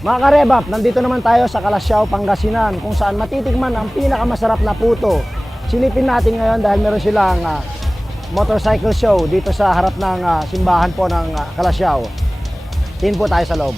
Mga karebap, nandito naman tayo sa Calasiao, Pangasinan kung saan matitikman ang pinakamasarap na puto. Silipin natin ngayon dahil meron silang motorcycle show dito sa harap ng simbahan po ng Calasiao. Tingin po tayo sa loob.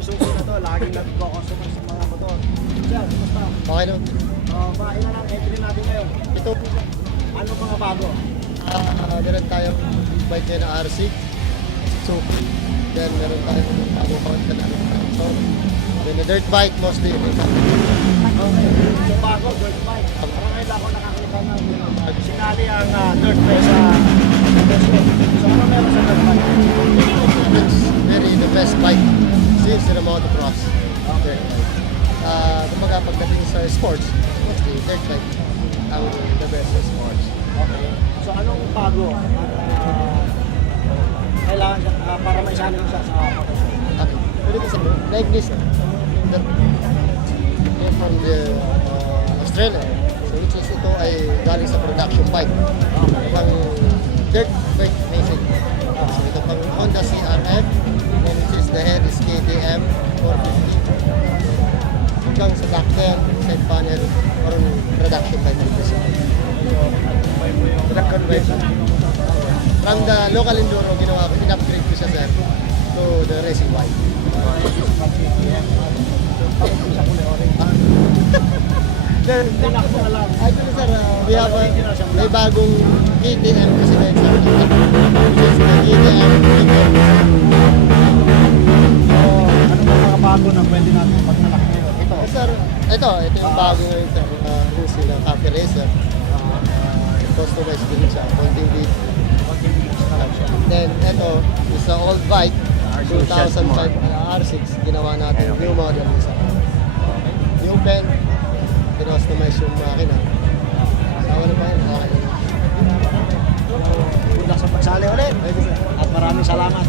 Suki na to, laging nagko-customer sa mga motor. Sir, basta. Okay no? Ilan ang entry natin ngayon? Ito, Ano mga bago? meron tayong bike ngayon na RC. So, then meron tayong bago count ka na tractor. Then the dirt bike mostly. Okay. So bago, dirt bike. Parang ngayon ako nakakita na sinali ang dirt bike sa Tesla. So ano meron sa dirt bike? It's very the best bike since the motocross. Okay. Kumbaga pagdating sa sports, mostly dirt bike ang the best sa sports. Okay. So anong bago? Kailangan para maisali ko siya sa motorcycle. Okay. Pwede ko sabihin, like this, from the Australia. So which is ito ay galing sa production bike. Pang dirt bike racing. So ito pang Honda CRF, and which is the head is KTM 450. Hanggang sa Daktel, side panel, parang production bike rin siya. Production bike. From the local enduro, ginawa ko, in-upgrade ko siya sir to the racing bike. Sir, actually sir, we have may bagong KTM kasi na which is the KTM. Ano ba mga bago na pwede natin pagmalaki ngayon? Ito. Sir, ito yung bago ngayon sir, yung sila Cafe Racer. Customized din siya, konting beat. Then ito is the old bike, 2005 R6, ginawa natin new model isa. New pen, kinustomize yung makina. Sawa na pa yun, okay. Good luck sa pagsali ulit. At maraming salamat.